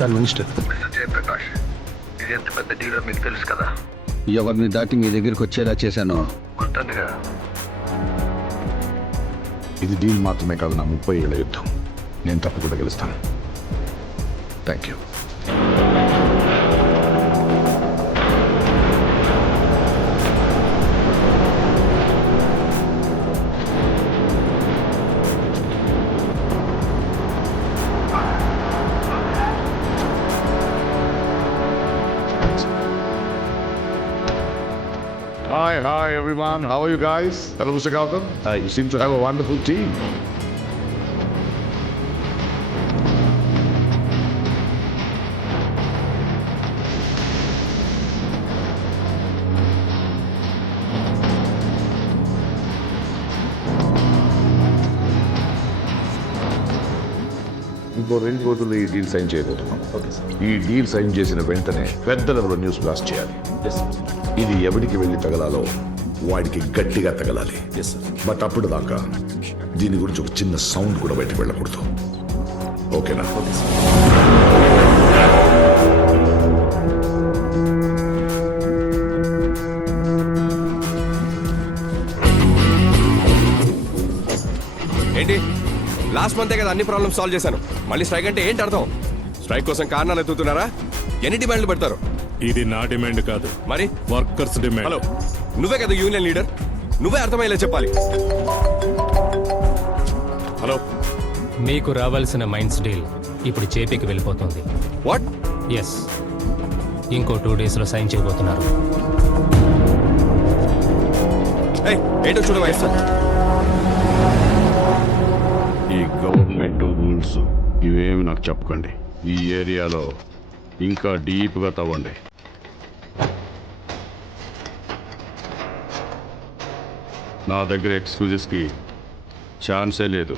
Sir minister. Mister Jayaprakash, ఇది ఎంత పెద్ద డీలో మీకు తెలుసు కదా. ఎవరిని దాటి మీ దగ్గరికి వచ్చేలా చేశాను. గుర్తుందిగా. ఇది డీల్ మాత్రమే కాదు, నా 30 ఏళ్ల యుద్ధం. నేను తప్పకుండా గెలుస్తాను. Thank you. Hi everyone. How are you guys? Hello, Mr. Gautam. You seem to have a wonderful team. ఇంకో 2 రోజులు ఈ డీల్ సైన్ చేయబోతున్నాం. ఈ డీల్ సైన్ చేసిన వెంటనే పెద్ద లెవెల్లో న్యూస్ బ్లాస్ట్ చేయాలి. ఇది ఎవరికి వెళ్ళి తగలాలో వాడికి గట్టిగా తగలాలి. బట్ అప్పుడు దాకా దీని గురించి ఒక చిన్న సౌండ్ కూడా బయటకు వెళ్ళకూడదు. ఓకేనా? ఏంటి లాస్ట్ మంతే కదా అన్ని ప్రాబ్లమ్స్ సాల్వ్ చేశాను. మళ్ళీ స్ట్రైక్ అంటే ఏంటి అర్థం? స్ట్రైక్ కోసం కారణాలు ఎత్తుతున్నారా? ఎన్ని డిమాండ్లు పెడతారు? ఇది నా డిమాండ్ కాదు, మరి వర్కర్స్ డిమాండ్. హలో, నువ్వే కదా యూనియన్ లీడర్, నువ్వే అర్థమయ్యేలా చెప్పాలి. హలో, మీకు రావాల్సిన మైన్స్ డీల్ ఇప్పుడు జేపీకి వెళ్ళిపోతుంది. వాట్? ఎస్, ఇంకో 2 డేస్లో సైన్ చేయబోతున్నారు. ఏంటో చూడ వయసు. ఈ గవర్నమెంట్ రూల్స్ ఇవేమి నాకు చెప్పకండి. ఈ ఏరియాలో ఇంకా డీప్గా తవ్వండి. నా దగ్గర ఎక్స్క్యూజెస్కి ఛాన్సే లేదు.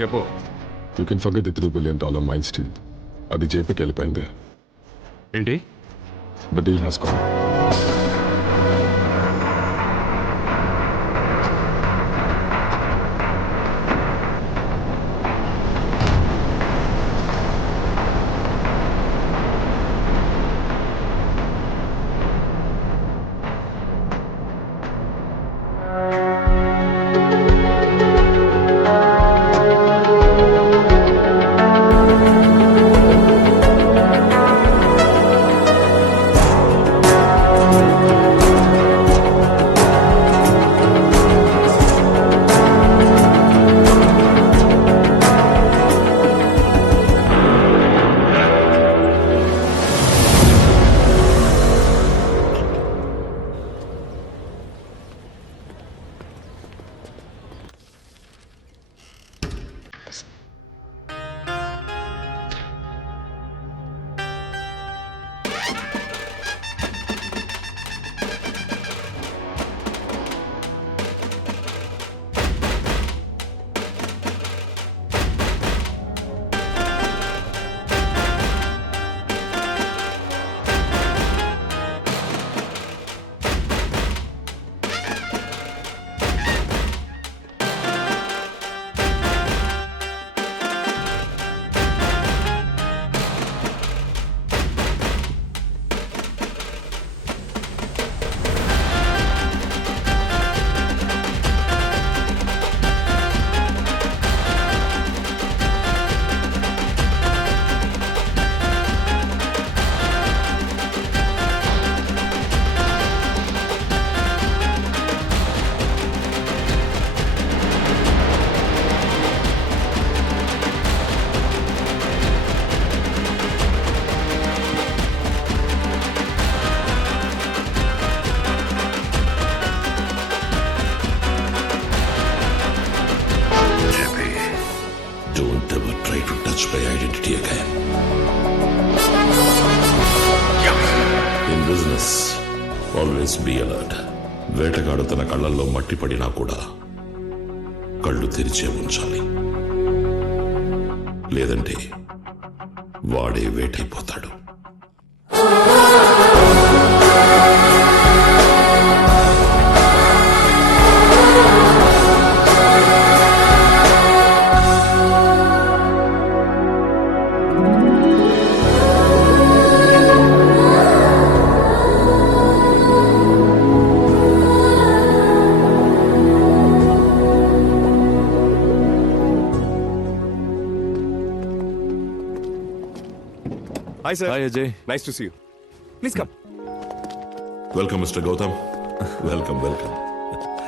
చెప్పు. You can forget the $3 billion mines deal. అది జేపీకి వెళ్ళిపోయింది. ఏంటి? The deal has gone. touch my identity again. In business, always be alert. వేటగాడు తన కళ్ళల్లో మట్టి పడినా కూడా కళ్ళు తెరిచే ఉంచాలి, లేదంటే వాడే వేటైపోతాడు. Hi sir. Hi Ajay. Nice to see you. Please come. Welcome mister Gautam. Welcome welcome.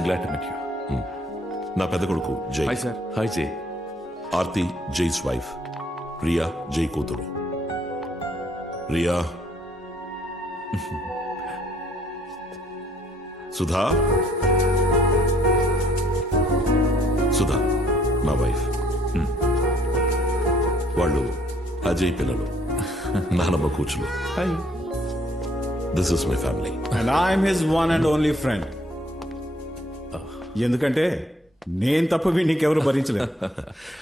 Glad to meet you. నా పెద్ద కొడుకు జై. Hi sir. హాయ్ జై. ఆర్తి జైస్ వైఫ్. రియా జై కూతురు. రియా సుధా. సుధా నా వైఫ్. వాళ్ళు అజయ్ పిల్లలు, నానమ్మ కూచులు. Hi. This is my family. And I'm his one and only friend. ఎందుకంటే నేను తప్ప నీకెవరు భరించలేదు.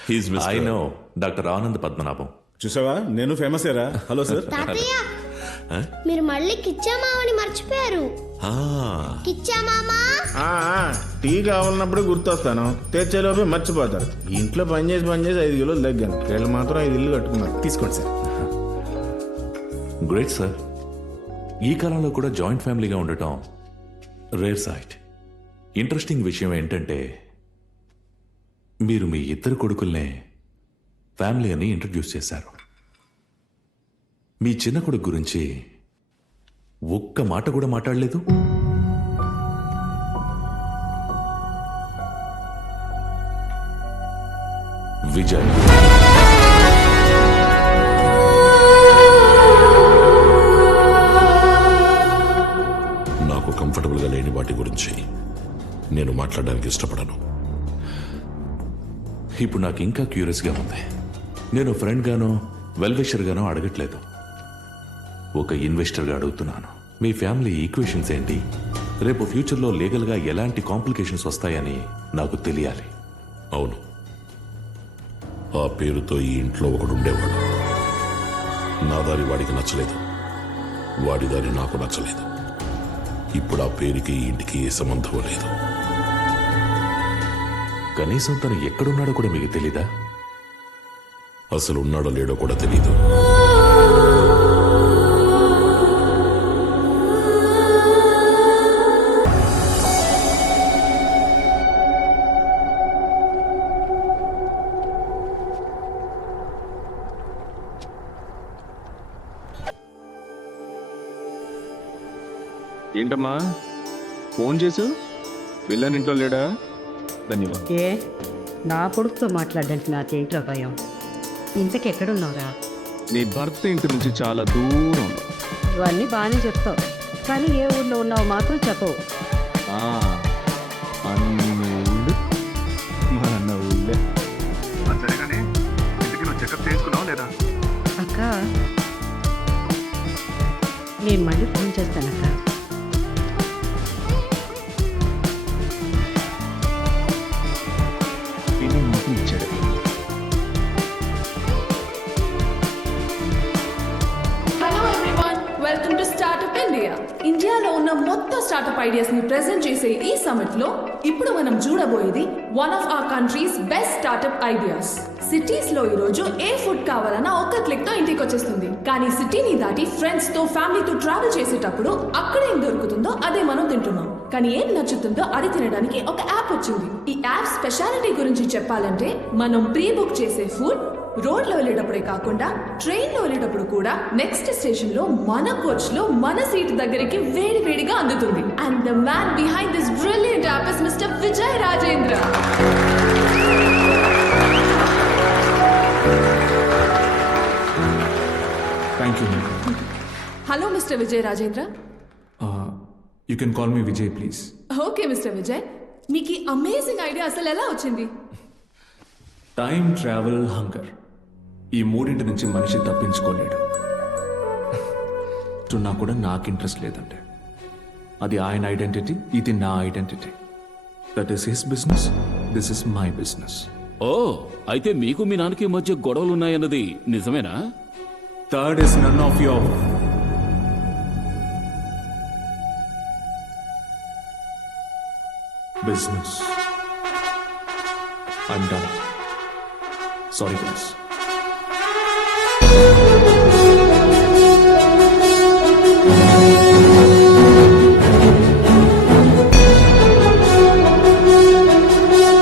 He's I mister. No doctor Anand Padmanabham. చూసావా, నేను ఫేమస్ ఏరా. Hello sir. తాతయ్య మీరు మళ్ళీ కిచ్చా మామని మర్చిపోయారు. కిచ్చా మామా. టీ కావాలన్నప్పుడు గుర్తొస్తాను, తెచ్చేలోపే మర్చిపోతారు. ఇంట్లో పని చేసి 5 కిలోలు తగ్గాను. వీళ్ళు మాత్రం 5 ఇల్లు కట్టుకున్నారు. తీసుకోండి సార్. Great sir. ఈ కాలంలో కూడా జాయింట్ ఫ్యామిలీగా ఉండటం రేర్ సైట్. ఇంట్రెస్టింగ్ విషయం ఏంటంటే మీరు మీ ఇద్దరు కొడుకుల్నే ఫ్యామిలీ అని ఇంట్రడ్యూస్ చేశారు. మీ చిన్న కొడుకు గురించి ఒక్క మాట కూడా మాట్లాడలేదు. విజయ్. నాకు కంఫర్టబుల్గా లేని వాటి గురించి నేను మాట్లాడడానికి ఇష్టపడను. ఇప్పుడు నాకు ఇంకా క్యూరియస్గా ఉంది. నేను ఫ్రెండ్ గానో వెల్ విషర్ గానో అడగట్లేదు, ఒక ఇన్వెస్టర్గా అడుగుతున్నాను. మీ ఫ్యామిలీ ఈక్వేషన్స్ ఏంటి? రేపు ఫ్యూచర్లో లీగల్గా ఎలాంటి కాంప్లికేషన్స్ వస్తాయని నాకు తెలియాలి. అవును, ఆ పేరుతో ఈ ఇంట్లో ఒకడు ఉండేవాడు. నా దారి వాడికి నచ్చలేదు, వాడి దారి నాకు నచ్చలేదు. ఇప్పుడు ఆ పేరుకి ఈ ఇంటికి ఏ సంబంధం లేదు. కనీసం తను ఎక్కడున్నాడో కూడా మీకు తెలీదా? అసలు ఉన్నాడో లేడో కూడా తెలీదు. ఏంటమ్మా ఫోన్ చేసు? పిల్లని ఇంట్లో లేడా? ధన్యవాదాలు. ఏ నా కొడుకుతో మాట్లాడడానికి నాకేంట్రా భయం? ఇంతకెక్కడున్నావురా? నీ భర్త ఇంటి నుంచి చాలా దూరం. ఇవన్నీ బాగానే చెప్తావు, కానీ ఏ ఊర్లో ఉన్నావు మాత్రం చెప్పవు. అన్ని ఊళ్ళు మన ఊళ్ళే. సరే కానీ ఇంటికి నువ్వు చెకప్ చేసుకున్నావు లేదా? అక్క, నేను మళ్ళీ ఫోన్ చేస్తానక్క. ఇచ్చాడు. Hello everyone, welcome to startup India. ఇండియాలో ఉన్న మొత్తం స్టార్టప్ ఐడియాస్ ని ప్రెజెంట్ చేసే ఈ సమిట్ లో ఇప్పుడు మనం చూడబోయేది one of our countries best startup ideas. Cities లో ఈ రోజు ఏ ఫుడ్ కావాలన్నా ఒక్క క్లిక్ తో ఇంటికి వచ్చేస్తుంది. కానీ సిటీని దాటి ఫ్రెండ్స్ తో ఫ్యామిలీతో ట్రావెల్ చేసేటప్పుడు అక్కడ ఏం దొరుకుతుందో అదే మనం తింటున్నాం. కానీ ఏం నచ్చుతుందో అది తినడానికి ఒక యాప్ వచ్చింది. ఈ యాప్ స్పెషాలిటీ గురించి చెప్పాలంటే మనం ప్రీ బుక్ చేసే ఫుడ్ రోడ్లో వెళ్ళేటప్పుడే కాకుండా ట్రైన్ లో వెళ్ళేటప్పుడు కూడా నెక్స్ట్ స్టేషన్ లో మన కోచ్ లో మన సీట్ దగ్గరికి వేడి వేడిగా అందుతుంది. And the man behind this brilliant app is mister Vijay Rajendra. Thank you. Hello mister Vijay Rajendra. You can call me Vijay please. Okay mister Vijay, మీకు ఈ అమేజింగ్ ఐడియా అసలు ఎలా వచ్చింది? టైం, ట్రావెల్, హంగర్, ఈ మూడింటి నుంచి మనిషి తప్పించుకోలేడు. చున్నా కూడా నాకు ఇంట్రెస్ట్ లేదంటే అది ఆయన ఐడెంటిటీ, ఇది నా identity. That is his business, this is my business. ఓ, అయితే మీకు మీ నాన్నకి మధ్య గొడవలున్నాయన్నది నిజమేనా? థర్డ్ is none of your business. I'm done. Sorry guys.